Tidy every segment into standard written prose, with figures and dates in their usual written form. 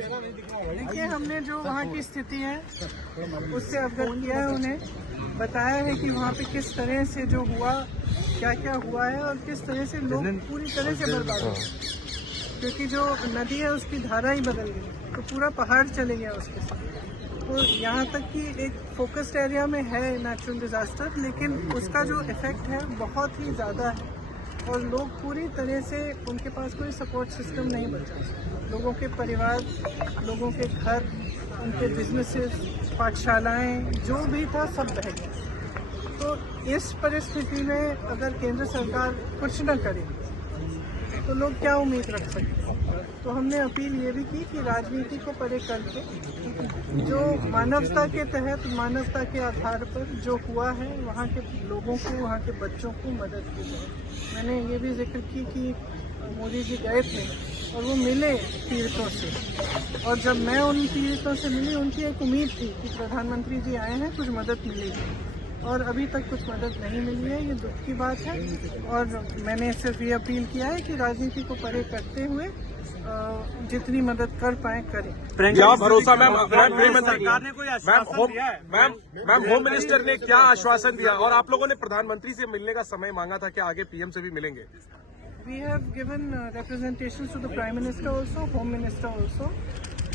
देखिए, हमने जो वहाँ की स्थिति है उससे अवगत किया है, उन्हें बताया है कि वहाँ पे किस तरह से जो हुआ, क्या क्या हुआ है और किस तरह से लोग पूरी तरह से बर्बाद हो गए, क्योंकि जो नदी है उसकी धारा ही बदल गई, तो पूरा पहाड़ चले गया उसके साथ। तो यहाँ तक कि एक फोकस्ड एरिया में है नेचुरल डिज़ास्टर, लेकिन उसका जो इफ़ेक्ट है बहुत ही ज़्यादा है और लोग पूरी तरह से, उनके पास कोई सपोर्ट सिस्टम नहीं बचा। लोगों के परिवार, लोगों के घर, उनके बिजनेसेस, पाठशालाएं, जो भी था सब बह गया। तो इस परिस्थिति में अगर केंद्र सरकार कुछ न करे तो लोग क्या उम्मीद रख सकते हैं। तो हमने अपील ये भी की कि राजनीति को परे करके जो मानवता के तहत, मानवता के आधार पर जो हुआ है, वहाँ के लोगों को, वहाँ के बच्चों को मदद की जाए। मैंने ये भी जिक्र की कि मोदी जी गए थे और वो मिले पीड़ितों से, और जब मैं उन पीड़ितों से मिली, उनकी एक उम्मीद थी कि प्रधानमंत्री जी आए हैं, कुछ मदद मिलेगी, और अभी तक कुछ मदद नहीं मिली है। ये दुख की बात है और मैंने सिर्फ ये अपील किया है कि राजनीति को परे करते हुए जितनी मदद कर पाए करें। क्या भरोसा मैम, सरकार ने कोई आश्वासन दिया है? मैम होम मिनिस्टर ने क्या आश्वासन दिया, और आप लोगों ने प्रधानमंत्री से मिलने का समय मांगा था, क्या आगे पीएम से भी मिलेंगे? We have given representations to the Prime Minister also, Home Minister also.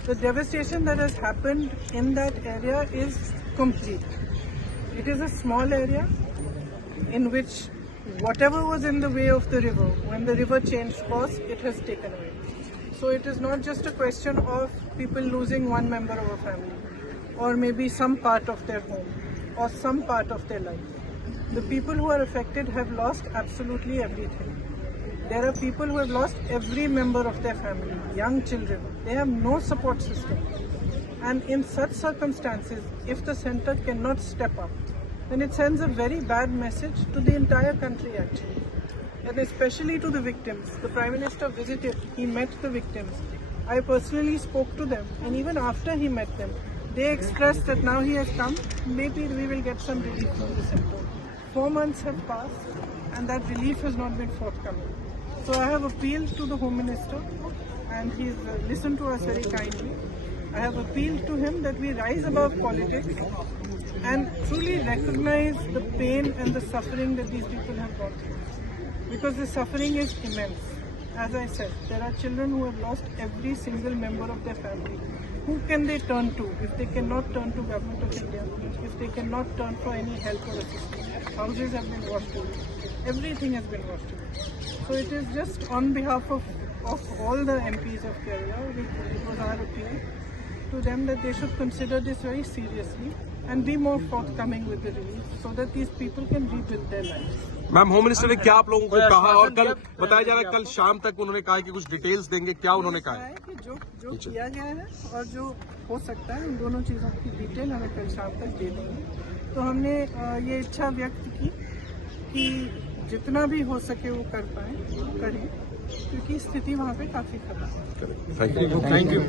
The devastation that has happened in that area is complete. It is a small area in which whatever was in the way of the river, when the river changed course, it has taken away. So it is not just a question of people losing one member of a family, or maybe some part of their home, or some part of their life. The people who are affected have lost absolutely everything. There are people who have lost every member of their family, young children. They have no support system. And in such circumstances, if the center cannot step up, then it sends a very bad message to the entire country actually. And especially to the victims. The Prime Minister visited, he met the victims. I personally spoke to them, and even after he met them, they expressed that now he has come, maybe we will get some relief from the center. 4 months have passed and that relief has not been forthcoming. So I have appealed to the Home Minister, and he's listened to us very kindly. I have appealed to him that we rise above politics and truly recognize the pain and the suffering that these people have gone through. Because the suffering is immense. As I said, there are children who have lost every single member of their family. Who can they turn to if they cannot turn to Government of India, if they cannot turn for any help or assistance? Houses have been washed away. Everything has been washed away. So it is just on behalf of all the MPs of Kerala, it was our appeal to them that they should consider this very seriously and be more forthcoming with the relief so that these people can rebuild their lives. Ma'am home minister ने क्या आप लोगों को कहा, और कल बताया जा रहा है कल शाम तक उन्होंने कहा कि कुछ डिटेल्स देंगे, क्या उन्होंने कहा है? कि जो किया गया है और जो हो सकता है, उन दोनों चीज़ों की डिटेल हमें कल शाम तक दे देंगे। तो हमने ये इच्छा व्यक्त की कि जितना भी हो सके वो कर पाए, करें, क्योंकि स्थिति वहाँ पे काफ़ी खराब है। Thank you.